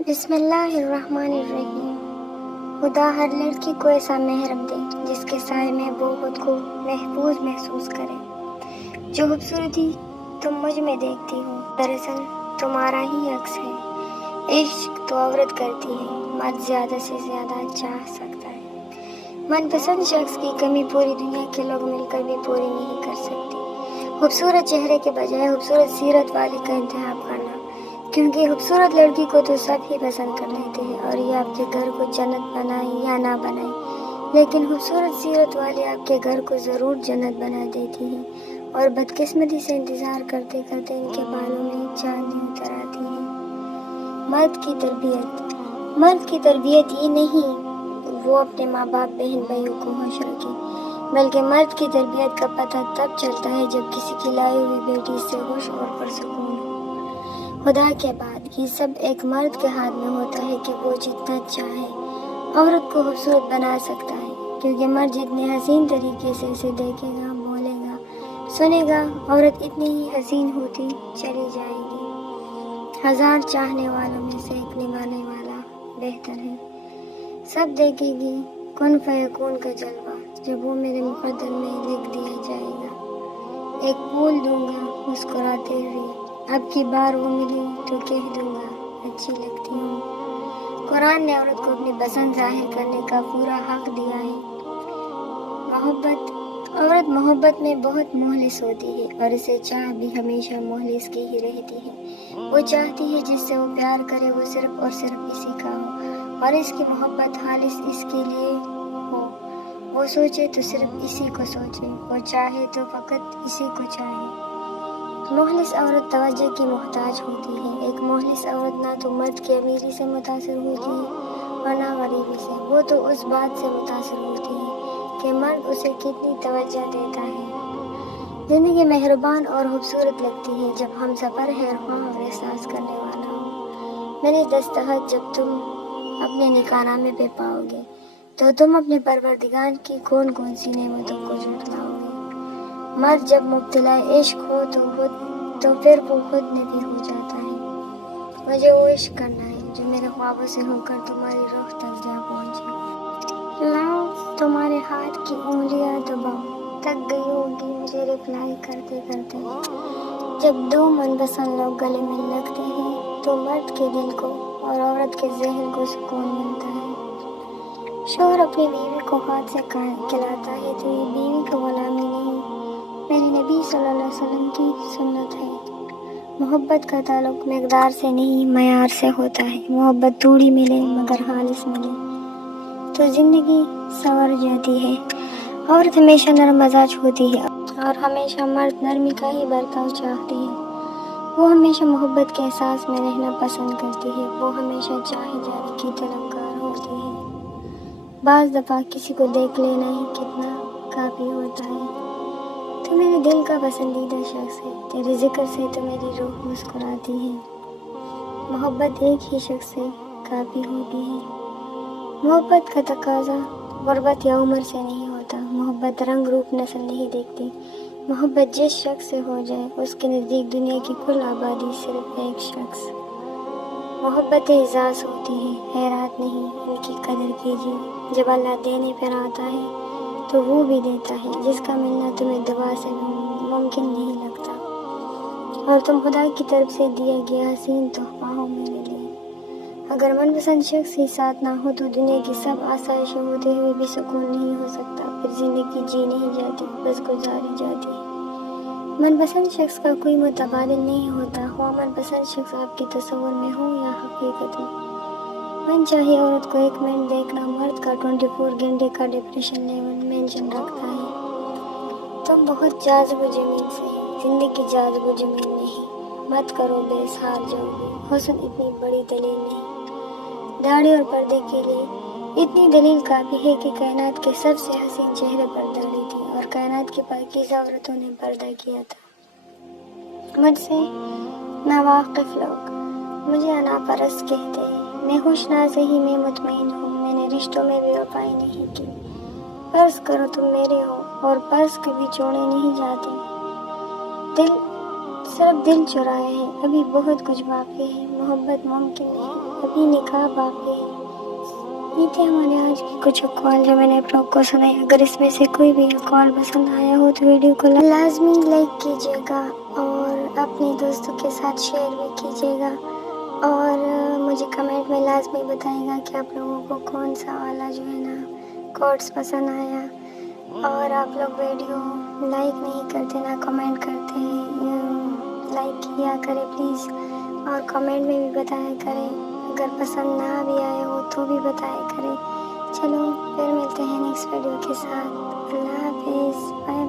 بسم اللہ الرحمن الرحیم۔ خدا ہر لڑکی کو ایسا محرم دے جس کے سائے میں وہ خود کو محفوظ محسوس کرے۔ جو خوبصورتی تم مجھ میں دیکھتی ہو دراصل تمہارا ہی عکس ہے۔ عشق تو عورت کرتی ہے، مرد زیادہ سے زیادہ چاہ سکتا ہے۔ من پسند شخص کی کمی پوری دنیا کے لوگ مل کر بھی پوری نہیں کر سکتے۔ خوبصورت چہرے کے بجائے خوبصورت سیرت والی کا انتخاب کرنا، کیونکہ خوبصورت لڑکی کو تو سب ہی پسند کر لیتے ہیں اور یہ آپ کے گھر کو جنت بنائے یا نہ بنائے، لیکن خوبصورت سیرت والی آپ کے گھر کو ضرور جنت بنا دیتی ہے اور بدقسمتی سے انتظار کرتے کرتے ان کے بالوں میں چاندنی اتر آتی ہے۔ مرد کی تربیت یہ نہیں وہ اپنے ماں باپ بہن بھائیوں کو خوش رکھے، بلکہ مرد کی تربیت کا پتہ تب چلتا ہے جب کسی کی لائی ہوئی بیٹی اس سے خوش اور پرسکون ہو۔ خدا کے بعد یہ سب ایک مرد کے ہاتھ میں ہوتا ہے کہ وہ جتنا چاہے عورت کو خوبصورت بنا سکتا ہے، کیونکہ مرد جتنے حسین طریقے سے اسے دیکھے گا، بولے گا، سنے گا، عورت اتنی ہی حسین ہوتی چلی جائے گی۔ 1000 چاہنے والوں میں سے ایک نبھانے والا بہتر ہے۔ سب دیکھے گی کن فیکون کا جلوہ جب وہ میرے مقدر میں لکھ دیا جائے گا۔ ایک پھول دوں گا مسکراتے ہوئے، اب کی بار وہ ملی تو کہہ دوں گا اچھی لگتی ہوں۔ قرآن نے عورت کو اپنی پسند ظاہر کرنے کا پورا حق دیا ہے۔ عورت محبت میں بہت مخلص ہوتی ہے اور اسے چاہ بھی ہمیشہ مخلص کی ہی رہتی ہے۔ وہ چاہتی ہے جس سے وہ پیار کرے وہ صرف اور صرف اسی کا ہو اور اس کی محبت خالص اس کے لیے ہو۔ وہ سوچے تو صرف اسی کو سوچے، وہ چاہے تو فقط اسی کو چاہے۔ مخلص عورت توجہ کی محتاج ہوتی ہے۔ ایک مخلص عورت نہ تو مرد کی امیری سے متاثر ہوتی ہے اور نہ غریبی سے، وہ تو اس بات سے متاثر ہوتی ہے کہ مرد اسے کتنی توجہ دیتا ہے۔ زندگی مہربان اور خوبصورت لگتی ہے جب ہم سفر خیرخواہ اور احساس کرنے والا ہو۔ میری دستخط جب تم اپنے نکاح نامے پہ پاؤ گے تو تم اپنے پروردگار کی کون کون سی نعمتوں کو جھٹلاؤ گے۔ مرد جب مبتلا عشق ہو تو پھر وہ خود نبی ہو جاتا ہے۔ مجھے وہ عشق کرنا ہے جو میرے خوابوں سے ہو کر تمہاری روح تک جا پہنچے۔ لاؤ تمہارے ہاتھ کی انگلیاں دباؤ، تک گئی ہوگی مجھے رپلائی کرتے کرتے۔ جب دو من پسند لوگ گلے میں لگتے ہیں تو مرد کے دل کو اور عورت کے ذہن کو سکون ملتا ہے۔ شوہر اپنی بیوی کو ہاتھ سے کھلاتا ہے تو یہ بیوی کی غلامی نہیں، میرے نبی صلی اللہ علیہ وسلم کی سنت ہے۔ محبت کا تعلق مقدار سے نہیں معیار سے ہوتا ہے۔ محبت تھوڑی ملے مگر خالص ملے تو زندگی سنور جاتی ہے۔ عورت ہمیشہ نرم مزاج ہوتی ہے اور ہمیشہ مرد نرمی کا ہی برتاؤ چاہتی ہے۔ وہ ہمیشہ محبت کے احساس میں رہنا پسند کرتی ہے، وہ ہمیشہ چاہے جانے کی طلبگار ہوتی ہے۔ بعض دفعہ کسی کو دیکھ لینا ہی کتنا کافی ہوتا ہے۔ تو میرے دل کا پسندیدہ شخص ہے، تیرے ذکر سے تو میری روح مسکراتی ہے۔ محبت ایک ہی شخص سے کافی ہوتی ہے۔ محبت کا تقاضا غربت یا عمر سے نہیں ہوتا۔ محبت رنگ روپ نسل نہیں دیکھتی۔ محبت جس شخص سے ہو جائے اس کے نزدیک دنیا کی کل آبادی صرف ایک شخص۔ محبت اعزاز ہوتی ہے، خیرات نہیں، ان کی قدر کیجیے۔ جب اللہ دینے پر آتا ہے تو وہ بھی دیتا ہے جس کا ملنا تمہیں دعا سے ممکن نہیں لگتا، اور تم خدا کی طرف سے دیا گیا حسین تحفہ ہو میرے لیے۔ اگر من پسند شخص ہی ساتھ نہ ہو تو دنیا کی سب آسائشیں ہوتے ہوئے بھی سکون نہیں ہو سکتا، پھر زندگی جی نہیں جاتی، بس گزاری جاتی ہے۔ من پسند شخص کا کوئی متبادل نہیں ہوتا، ہوا من پسند شخص آپ کے تصور میں ہو یا حقیقت میں۔ من چاہیے عورت کو 1 منٹ دیکھنا مرد کا 24 گھنٹے کا ڈپریشن لیول مینشن رکھتا ہے۔ تم بہت جاذب و جمیل سے ہے، زندگی جاذب و جمیل نہیں، مت کرو بے سہار جاؤ گی۔ حسن اتنی بڑی دلیل نہیں، داڑھی اور پردے کے لیے اتنی دلیل کافی ہے کہ کائنات کے سب سے حسین چہرے پر داڑھی تھی اور کائنات کی پاکیزہ عورتوں نے پردہ کیا تھا۔ مجھ سے ناواقف لوگ مجھے اناپرست کہتے ہیں، میں خوشناز ہی میں مطمئن ہوں، میں نے رشتوں میں بے وفائی نہیں کی۔ فرض کرو تم میرے ہو اور فرض کبھی چھوڑے نہیں جاتے۔ دل صرف دل چرایا ہے، ابھی بہت کچھ باقی ہے، محبت ممکن نہیں، ابھی نکاح باقی ہے۔ یہ تھے ہمارے آج کی کچھ اقوال جو میں نے آپ لوگ کو سنائی۔ اگر اس میں سے کوئی بھی اقوال پسند آیا ہو تو ویڈیو کو لازمی لائک کیجیے گا اور اپنے دوستوں کے ساتھ شیئر بھی کیجیے گا، اور مجھے کمنٹ میں لازمی بتائے گا کہ آپ لوگوں کو کون سا والا جو ہے نا کوٹس پسند آیا۔ اور آپ لوگ ویڈیو لائک نہیں کرتے، نہ کمنٹ کرتے، لائک کیا کرے پلیز، اور کمنٹ میں بھی بتایا کرے، اگر پسند نہ بھی آئے ہو تو بھی بتایا کرے۔ چلو پھر ملتے ہیں نیکسٹ ویڈیو کے ساتھ۔ اللہ حافظ، بائے۔